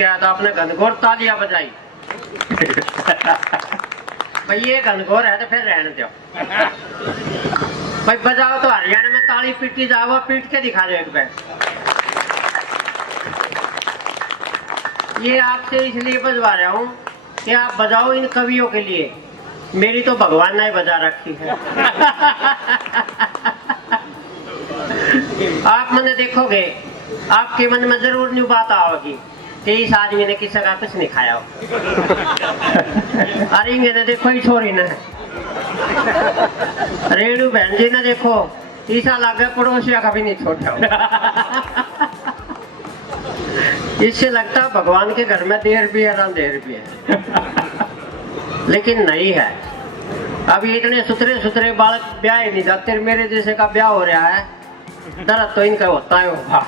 के आया तो आपने घनघोर तालियां बजाई। भाई ये घनघोर है तो फिर रहने दो भाई, बजाओ तो हरियाणा में ताली पीटी जाओ, पीट के दिखा दो एक बार। ये आपसे इसलिए बजवा रहा हूँ कि आप बजाओ इन कवियों के लिए, मेरी तो भगवान ने बजा रखी है। आप मैंने देखोगे आपके मन में जरूर न्यू बात आओगी कि इस आदमी ने किसी का कुछ नहीं खाया हो। अरे ने देखो ही छोरी ने, रेणु बहन जी ने देखो ईसा लागे पड़ोसिया का भी नहीं छोड़ा। इससे लगता भगवान के घर में देर भी है ना देर भी है, लेकिन नहीं है। अभी इतने सुथरे सुथरे बालक ब्याह नहीं जाते, मेरे जैसे का ब्याह हो रहा है, दर्द तो इनका होता है होगा।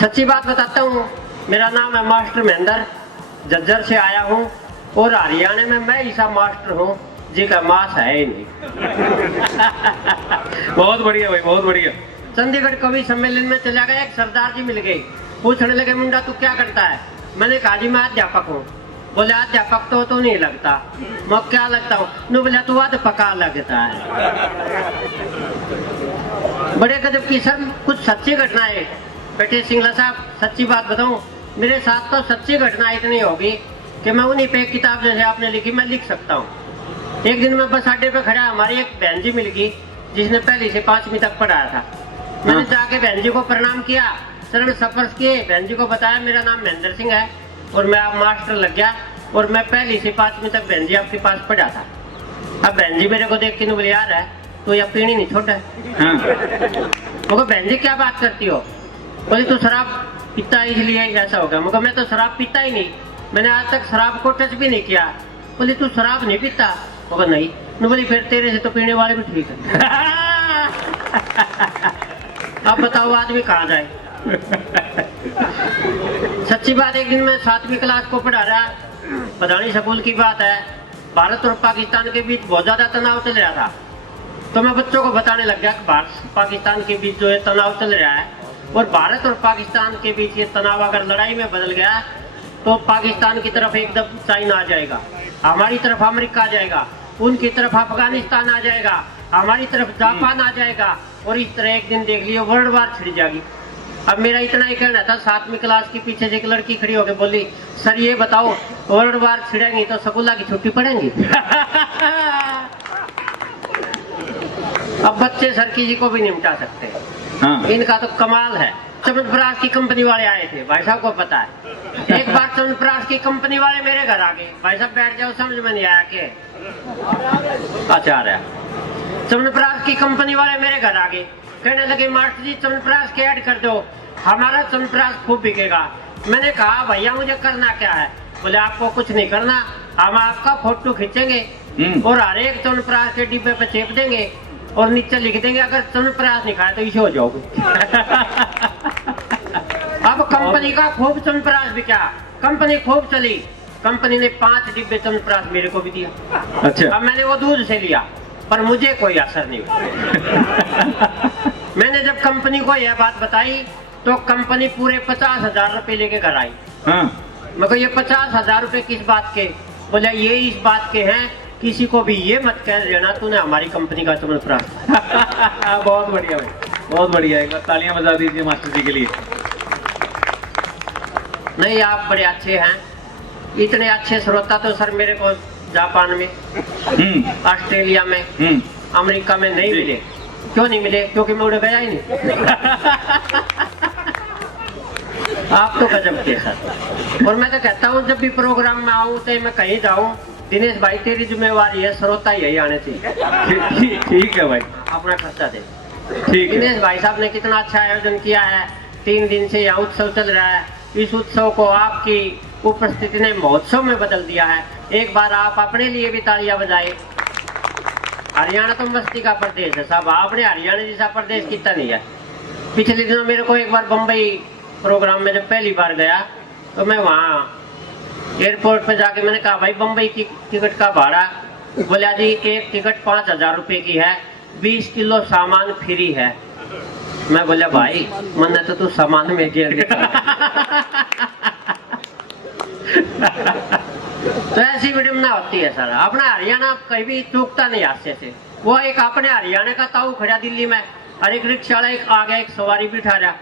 सच्ची बात बताता हूँ, मेरा नाम है मास्टर महेंद्र, झज्जर से आया हूँ और हरियाणा में मैं ऐसा मास्टर हूँ जिसका मांस है ही नहीं। बहुत बढ़िया भाई, बहुत बढ़िया। चंडीगढ़ कवि सम्मेलन में चला गया, एक सरदार जी मिल गए, पूछने लगे मुंडा तू क्या करता है? मैंने कहा जी मैं अध्यापक हूँ। बोले अध्यापक तो नहीं लगता। मैं क्या लगता हूँ? नु बोला तू अध्यापका लगता है। बड़े गजब की सर कुछ सच्ची घटनाएं बेटे सिंगला साहब, सच्ची बात बताऊं, मेरे साथ तो सच्ची घटना इतनी होगी कि मैं उन्हीं पे किताब जैसे आपने लिखी मैं लिख सकता हूँ। एक दिन मैं बस अड्डे पे खड़ा, हमारी एक बहन जी मिल गई जिसने पहली से 5वीं तक पढ़ाया था। मैंने जाके बहन जी को प्रणाम किया, चरण स्पर्श किए, बहन जी को बताया मेरा नाम महेंद्र सिंह है और मैं आप मास्टर लग गया और मैं पहली से 5वीं तक बहन जी आपके पास पढ़ा था। अब बहन जी मेरे को देख के बोले यार है तो यह पीनी नहीं छोटा है। मगर बहन जी क्या बात करती हो? बोले तू शराब पीता इसलिए ऐसा हो गया। मगर मैं तो शराब पीता ही नहीं, मैंने आज तक शराब को टच भी नहीं किया। बोले तू शराब नहीं पीता? मगर नहीं। बोली फिर तेरे से तो पीने वाले भी ठीक है। अब बताओ आदमी कहाँ जाए। सच्ची बात, एक दिन मैं 7वीं क्लास को पढ़ा रहा, बदानी स्कूल की बात है, भारत और पाकिस्तान के बीच बहुत ज्यादा तनाव चल रहा था। तो मैं बच्चों को बताने लग गया कि भारत पाकिस्तान के बीच जो है तनाव चल रहा है और भारत और पाकिस्तान के बीच ये तनाव अगर लड़ाई में बदल गया तो पाकिस्तान की तरफ एकदम चाइना आ जाएगा, हमारी तरफ अमेरिका आ जाएगा, उनकी तरफ अफगानिस्तान आ जाएगा, हमारी तरफ जापान आ जाएगा और इस तरह एक दिन देख लियो वर्ल्ड वार छिड़ जाएगी। अब मेरा इतना ही कहना था, 7वीं क्लास के पीछे से एक लड़की खड़ी होकर बोली सर ये बताओ वर्ल्ड वार छिड़ेंगी तो स्कूल की छुट्टी पड़ेंगी? अब बच्चे सर किसी को भी निपटा सकते हैं। हाँ। इनका तो कमाल है। चमनप्राश की कंपनी वाले आए थे, भाई साहब को पता है। एक बार चमनप्राश की कंपनी वाले मेरे घर आ गए, भाई साहब बैठ जाओ, समझ में नहीं आया के आचार्य। चमनप्राश की कंपनी वाले मेरे घर आ गए, कहने लगे मास्टर जी चमनप्राश के ऐड कर दो, हमारा चमनप्राश खूब बिकेगा। मैंने कहा भैया मुझे करना क्या है? बोले आपको कुछ नहीं करना, हम आपका फोटो खींचेंगे और हर एक चमनप्राश के डिब्बे पे चेप देंगे और नीचे लिख देंगे अगर चमनप्राश नहीं खाया तो इसे हो जाओगे। अब कंपनी का खूब चमनप्राश बिका, कंपनी खूब चली, कंपनी ने 5 डिब्बे चमनप्राश मेरे को भी दिया। अच्छा। अब मैंने वो दूध से लिया पर मुझे कोई असर नहीं हुआ। मैंने जब कंपनी को यह बात बताई तो कंपनी पूरे 50,000 रुपए लेके घर आई। हाँ। मैं कहा ये 50,000 रुपए किस बात के? बोले ये इस बात के हैं, किसी को भी ये मत कह देना तूने हमारी कंपनी का चमनप्राश। बहुत बढ़िया भाई, बहुत बढ़िया। एक बार तालियां बजा दीजिए मास्टर जी के लिए। नहीं आप बड़े अच्छे हैं, इतने अच्छे श्रोता तो सर मेरे को जापान में, ऑस्ट्रेलिया में, अमेरिका में नहीं मिले। क्यों नहीं मिले? क्योंकि मैं उड़े गया ही नहीं। आप तो गजब के सर। और मैं तो कहता हूँ जब भी प्रोग्राम में आऊँ तो मैं कहीं जाऊँ, दिनेश भाई तेरी जिम्मेवारी है, श्रोता यही आने चाहिए। ठीक है भाई, अपना खर्चा दे। ठीक है। दिनेश भाई साहब ने कितना अच्छा आयोजन किया है, 3 दिन से यहाँ उत्सव चल रहा है। इस उत्सव को आपकी उपस्थिति ने महोत्सव में बदल दिया है। एक बार आप अपने लिए भी तालियां बजाए। हरियाणा तो मस्ती का प्रदेश है साहब, आपने हरियाणा जैसा प्रदेश कितना नहीं है। पिछले दिनों मेरे को एक बार बम्बई प्रोग्राम में जब पहली बार गया तो मैं वहाँ एयरपोर्ट पे जाके मैंने कहा भाई बम्बई की टिकट का भाड़ा? बोला जी एक टिकट 5,000 रुपए की है, 20 किलो सामान फ्री है। मैं बोला भाई मैंने तो तू सामान में जेल तो ऐसी विडम्बना होती है सर। अपना हरियाणा कहीं भी चूकता नहीं हास्य से। वो एक अपने हरियाणा का ताऊ खड़ा दिल्ली में और एक रिक्शा वाला एक आ गया, एक सवारी बिठा रहा।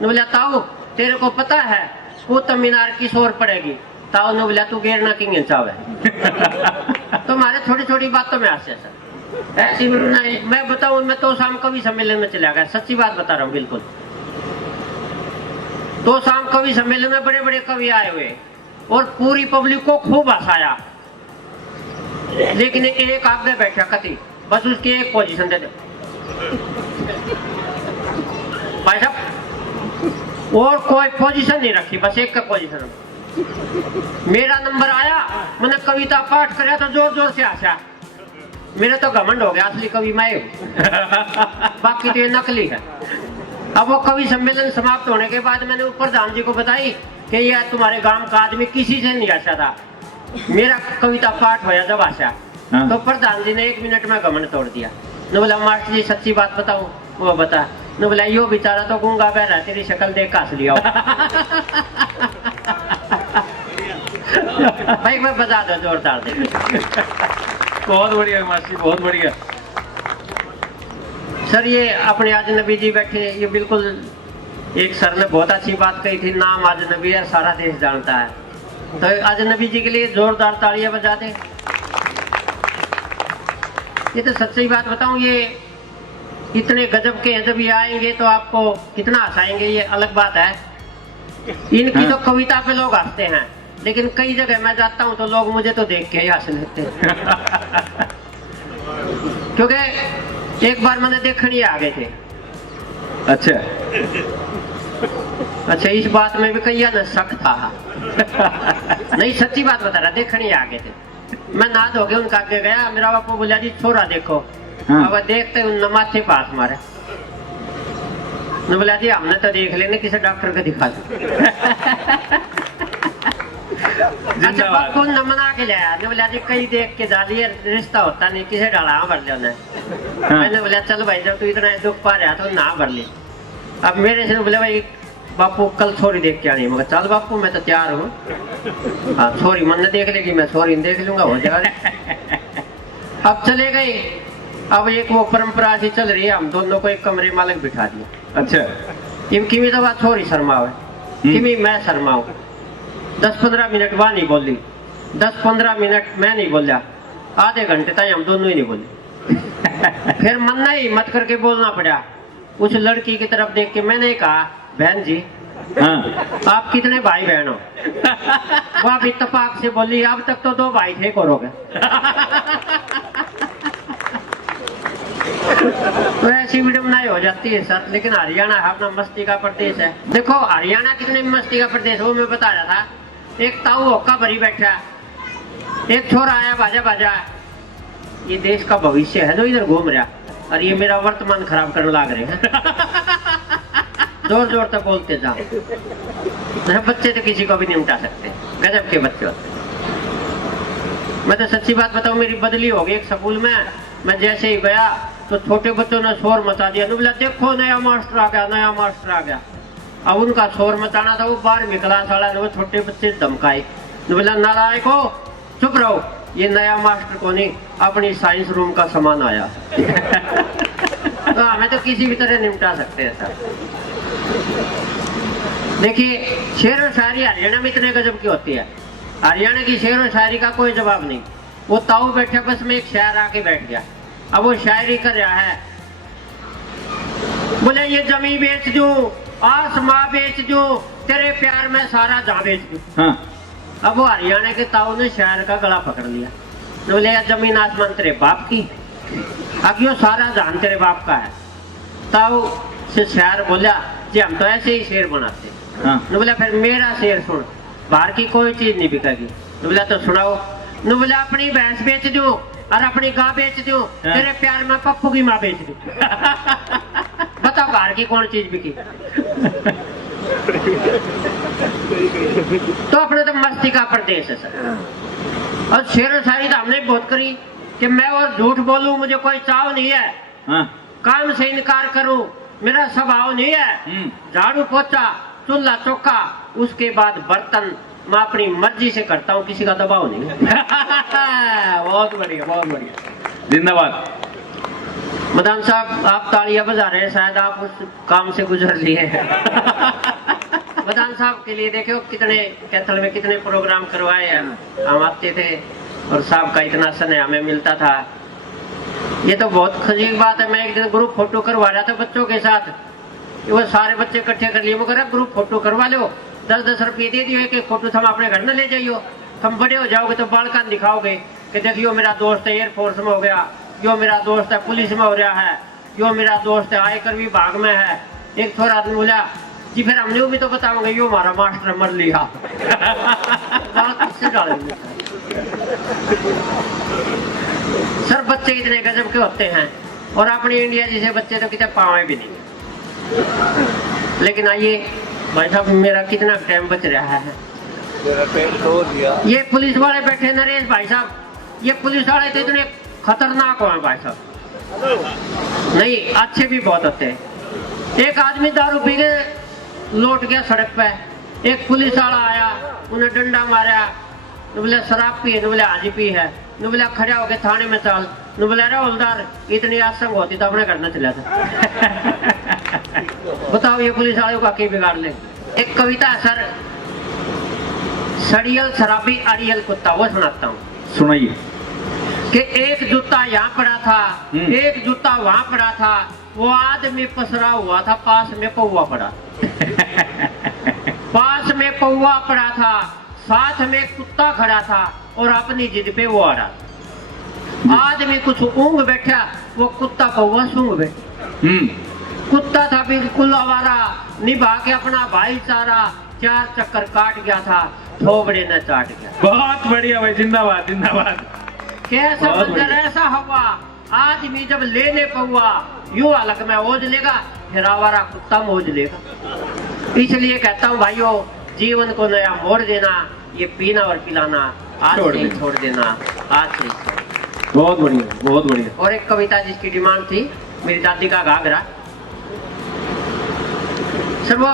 ने बोला ताऊ तेरे को पता है कुतुब मीनार की शोर पड़ेगी? ताऊ ने बोला तू गेरना किंग चावे। तो हमारे छोटी छोटी बातों में हास्य सर। ऐसी विडम्बना मैं बताऊं, मैं तो शाम कवि सम्मेलन में चला गया, सच्ची बात बता रहा हूँ बिल्कुल। तो शाम कवि सम्मेलन में बड़े बड़े कवि आए हुए और पूरी पब्लिक को खूब हंसाया, लेकिन एक आगे बैठा कति बस उसकी एक पोजीशन दे दो भाई साहब, और कोई पोजीशन नहीं रखी, बस एक का पोजीशन। मेरा नंबर आया, मैंने कविता पाठ कराया तो जोर जोर से हंसा। मेरा तो घमंड हो गया, असली कवि मैं हूँ, बाकी तो ये नकली है। अब वो कवि सम्मेलन समाप्त होने के बाद मैंने प्रधान जी को बताई कि यह तुम्हारे गांव का आदमी किसी से नहीं हंसा था, मेरा कविता पाठ होया जब हंसा। तो प्रधान जी ने 1 मिनट में घमंड तोड़ दिया। ने बोला मास्टर जी सच्ची बात बताऊं? वो बता। ने बोला यो बेचारा तो गूंगा बहरा, तेरी शक्ल देख हंस लिया। भाई मैं बता दो जोरदार दे। बहुत बढ़िया मास्टर जी, बहुत बढ़िया सर। ये अपने अजनबी जी बैठे, ये बिल्कुल एक सर ने बहुत अच्छी बात कही थी, नाम अजनबी है सारा देश जानता है। तो अजनबी जी के लिए जोरदार तालियां बजा दें। ये तो सच्ची बात बताऊं, ये इतने गजब के हैं, जब ये आएंगे तो आपको कितना हंसाएंगे ये अलग बात है। इनकी तो कविता पे लोग हंसते हैं, लेकिन कई जगह मैं जाता हूं तो लोग मुझे तो देख के ही हंस लेते हैं। क्योंकि एक बार मैंने देखने आ गए थे। अच्छा इस बात में भी कहीं ना शक था। नहीं सच्ची बात बता रहा, देखने आ गए थे। मैं नहा धो के उनका आगे गया, मेरा बापू बोला जी छोरा देखो। अब देखते उन माथे पास मारे। बोला जी हमने तो देख लेने, किसी डॉक्टर को दिखा दो। अच्छा बापू न मना के लाया। ने बोला जी कई देख के डालिए, रिश्ता होता नहीं, किसे डाला भर लेना। मैंने बोला चल भाई जब तू इतना दुख पा रहा तो ना भर ले। अब मेरे से बोले भाई बापू कल छोरी देख के आनी। मगर चल बापू मैं तो तैयार हूँ। हाँ छोरी मन ने देख लेगी, मैं छोरी देख लूंगा, हो जाएगा। अब चले गए। अब एक वो परंपरा सी चल रही है, हम दोनों को एक कमरे मालिक बिठा दिया। अच्छा किमी तो बात छोरी शर्माओ है, किमी मैं शर्माऊं। 10-15 मिनट वहां नहीं बोली, 10-15 मिनट मैं नहीं बोला, आधे घंटे तक हम दोनों ही नहीं बोले। फिर मन नहीं हिम्मत करके बोलना पड़ा। उस लड़की की तरफ देख के मैंने कहा बहन जी आप कितने भाई बहन हो? वो अब इत्तेफाक से बोली अब तक तो 2 भाई थे करोगे। तो ऐसी विडम्बनाएं हो जाती है सर। लेकिन हरियाणा अपना मस्ती का प्रदेश है। देखो हरियाणा कितने मस्ती का प्रदेश है वो मैं बता रहा था। एक ताऊ होक्का भरी बैठा, एक छोरा आया बाजा बाजा। ये देश का भविष्य है जो इधर घूम रहा, और ये मेरा वर्तमान खराब करने लग रहे हैं। जोर जोर तक बोलते जाओ। बच्चे तो किसी को भी नहीं उठा सकते, गजब के बच्चे होते। मैं तो सच्ची बात बताऊं, मेरी बदली हो गई एक स्कूल में। मैं जैसे ही गया तो छोटे बच्चों ने शोर मचा दिया। बोला देखो नया मास्टर आ गया, नया मास्टर आ गया। अब उनका शोर मचाना था, वो 12वीं क्लास वाला ने वो छोटे बच्चे धमकाए। बोला नालायक हो चुप रहो, ये नया मास्टर को नहीं अपनी साइंस रूम का सामान आया। तो हमें तो किसी भी तरह निपटा सकते हैं सर। देखिए शेर और शायरी हरियाणा में इतने गजब की होती है। हरियाणा की शेर और शायरी का कोई जवाब नहीं। वो ताऊ बैठा, बस में एक शायर आके बैठ गया। अब वो शायरी कर रहा है, बोले ये जमी बेच दूं, आसमां बेच दूं, तेरे प्यार में सारा जहां बेच दूं। अब वो हरियाणा के ताऊ ने शायर का गला पकड़ लिया। बोले यार जमीन आसमान तेरे बाप की, अब यो सारा जहान तेरे बाप का है। ताऊ से शायर बोला जी हम तो ऐसे ही शेर बनाते। बोला फिर मेरा शेर सुन, बाहर की कोई चीज नहीं बिकेगी। बोला तो सुनाओ। बोला अपनी भैंस बेच दूं और अपनी गाय बेच दूं, तेरे प्यार में पप्पू की माँ बेच दूं। बता बाहर की कौन चीज बिकी? तो अपने तो मस्ती का प्रदेश है सर। और शेर और शायरी तो हमने बहुत करी कि मैं और झूठ बोलूं मुझे कोई चाव नहीं है, काम से इनकार करूं मेरा स्वभाव नहीं है, झाड़ू पोछा चूल्हा चौका उसके बाद बर्तन मैं अपनी मर्जी से करता हूँ, किसी का दबाव नहीं। बहुत बढ़िया, बहुत बढ़िया, जिंदाबाद। मदान साहब आप तालियां बजा रहे हैं, शायद आप उस काम से गुजर लिए हैं। मदान साहब के लिए देखो कितने कैथल में कितने प्रोग्राम करवाए हैं, हम आते थे और साहब का इतना स्नेह हमें मिलता था। ये तो बहुत खुशी की बात है। मैं एक दिन ग्रुप फोटो करवा रहा था बच्चों के साथ, वो सारे बच्चे इकट्ठे कर लिए, मगर ग्रुप फोटो करवा लो, 10-10 रुपये दे दिए कि फोटो तुम अपने घर में ले जाइयो, तुम बड़े हो जाओगे तो बालकान दिखाओगे कि देखियो मेरा दोस्त है एयरफोर्स में हो गया, यो मेरा दोस्त है पुलिस में हो रहा है, यो मेरा दोस्त है आयकर विभाग में है। एक थोड़ा आदमी बोला जी फिर हमने भी तो बताओगे यो हमारा मास्टर मर लिया। किससे डालेंगे सर, बच्चे इतने गजब के होते हैं और अपनी इंडिया जैसे बच्चे तो कितने पावे भी नहीं। लेकिन आइए भाई साहब, मेरा कितना टाइम बच रहा है। ये पुलिस वाले बैठे नरेश भाई साहब, ये पुलिस वाले तो इतने खतरनाक हैं भाई साहब, नहीं अच्छे भी बहुत होते हैं। एक आदमी दारू पी के लौट गया सड़क पे, एक पुलिस वाला आया, उन्हें डंडा मारा, बोले शराब पी है, बोले आज पी है, बोले खड़ा होके थाने में चल, बोले अरे हवलदार इतनी आसंग होती तो अपने घर न चला था। बताओ ये पुलिस वालों का क्या बिगाड़ ले। एक कविता है सर, सड़ियल शराबी अड़ियल कुत्ता, वो सुनाता हूँ, सुनाइए। कि एक जूता यहाँ पड़ा था, एक जूता वहाँ पड़ा था, वो आदमी पसरा हुआ था, पास में पौवा पड़ा। पास में पौवा पड़ा था, साथ में कुत्ता खड़ा था और अपनी जिद पे वो आ रहा। आदमी कुछ ऊँग बैठा, वो कुत्ता पौवा सूंघ बैठा। कुत्ता था बिल्कुल आवारा, निभा के अपना भाईचारा, 4 चक्कर काट गया था, थोबड़े न चाट गया। बहुत बढ़िया भाई, जिंदाबाद जिंदाबाद। कैसा मंजर ऐसा हुआ, आदमी जब लेने पौआ, यूं अलग में ओझ लेगा, फिर आवारा कुत्ता मोज लेगा। इसलिए कहता हूँ भाइयों, जीवन को नया मोड़ देना, ये पीना और पिलाना आज से ही छोड़ देना, आज से ही। बहुत बढ़िया, बहुत बढ़िया। और एक कविता जिसकी डिमांड थी, मेरी दादी का घाघरा। सर वो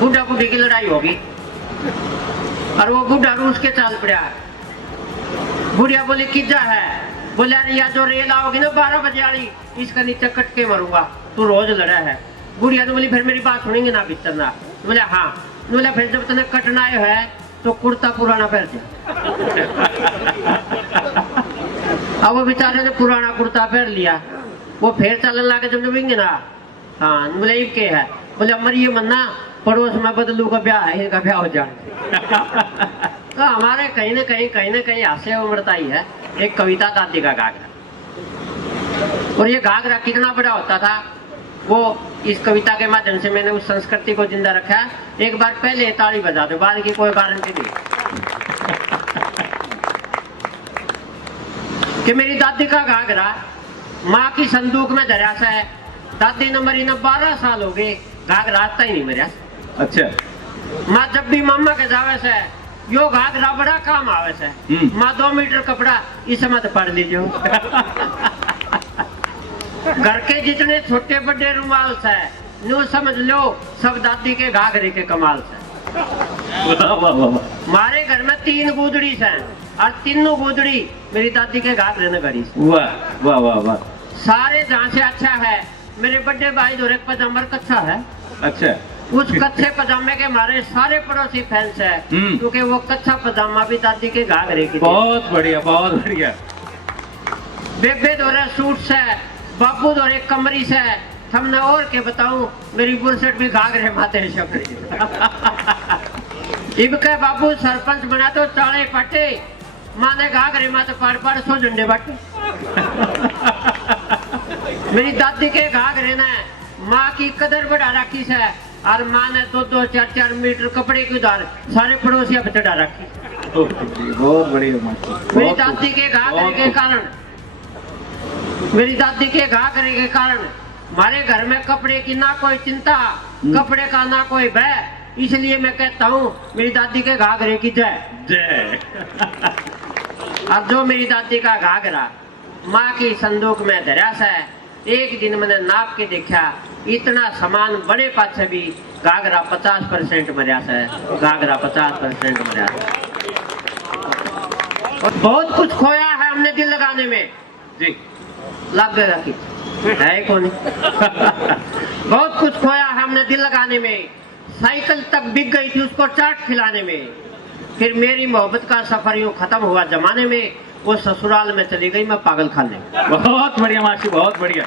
बूढ़ा बूढ़ी की लड़ाई होगी और वो बूढ़ा रूस के चाल पड़ा। बुढ़िया बोली किजा है, बोले अरे या जो रेल आओगी ना 12 बजे वाली, इसका नीचे कट के मरूंगा, तू रोज लड़ा है। बुढ़िया तो बोली फिर मेरी बात सुनेंगे ना भीतर ना, बोले हाँ, बोले फिर जब तूने कटना है तो कुर्ता पुराना पहन दे। अब वो बेचारे ने पुराना कुर्ता पहन लिया, वो फिर चलने लगे जब नवेंगे ना, हाँ बोले के है, बोले मरिए मन्ना पड़ोस में बदलू का ब्याह है, इनका ब्याह हो जाए। तो हमारे कहीं न कहीं हास्य उमड़ता ही है। एक कविता दादी का घाघरा, और ये घाघरा कितना बड़ा होता था, वो इस कविता के माध्यम से मैंने उस संस्कृति को जिंदा रखा है। एक बार पहले ताली बजा दो, बाद की कोई गारंटी नहीं। कि मेरी दादी का घाघरा माँ की संदूक में धरा सा है, दादी ने मरी न 12 साल हो गए, घाघरा आता ही नहीं मेरा। अच्छा, माँ जब भी मामा के जावे से यो घाघरा बड़ा काम आवे से, माँ 2 मीटर कपड़ा इस मत पढ़ लीजिए। घर के जितने छोटे बड़े रुमाल से न्यू समझ लो सब दादी के घाघरे के कमाल से। हमारे घर में 3 गुदड़ी से और तीनों गुदड़ी मेरी दादी के घाघरे ने गड़ी। वाह वाह वाह वाह। सारे जहाँ से अच्छा है, मेरे बड़े भाई दो एक पजामा कच्चा है। अच्छा, उस कच्चे पजामे के हमारे सारे पड़ोसी फैंस है, क्योंकि वो कच्चा पजामा भी दादी के घाघरे की। बहुत बढ़िया, बहुत बढ़िया। बेबे दौरे सूट से, बाबू दौरे कमरी से, हमने और के बताऊं मेरी बुरसट भी घाघरे माते शबरी। इबके बाबू सरपंच बना तो चाले पट्टे, माने घाघरे माते पार 100 झंडे बाटे। मेरी दादी के घाघरे ने माँ की कदर बढ़ा रखी से, और माँ ने 2-2, 4-4 मीटर कपड़े की उधार सारे पड़ोसियों पे चढ़ा रखी। बहुत बढ़िया। मेरी दादी के घाघरे के कारण, मेरी दादी के घाघरे के कारण हमारे घर में कपड़े की ना कोई चिंता, कपड़े का ना कोई भय। इसलिए मैं कहता हूँ मेरी दादी के घाघरे की जय जय। अब जो मेरी दादी का घाघरा माँ की संदूक में धरा सा है, एक दिन मैंने नाप के देखा इतना सामान बड़े पाछे भी घाघरा 50% मरिया है, घाघरा 50% मरिया है। और बहुत कुछ खोया है हमने दिल लगाने में जी लग गया कि है कौन बहुत कुछ खोया है हमने दिल लगाने में, साइकिल तक बिक गई थी उसको चाट खिलाने में। फिर मेरी मोहब्बत का सफर यूं खत्म हुआ जमाने में, वो ससुराल में चली गई मैं पागल खाने में। बहुत बढ़िया मास्टर, बहुत बढ़िया।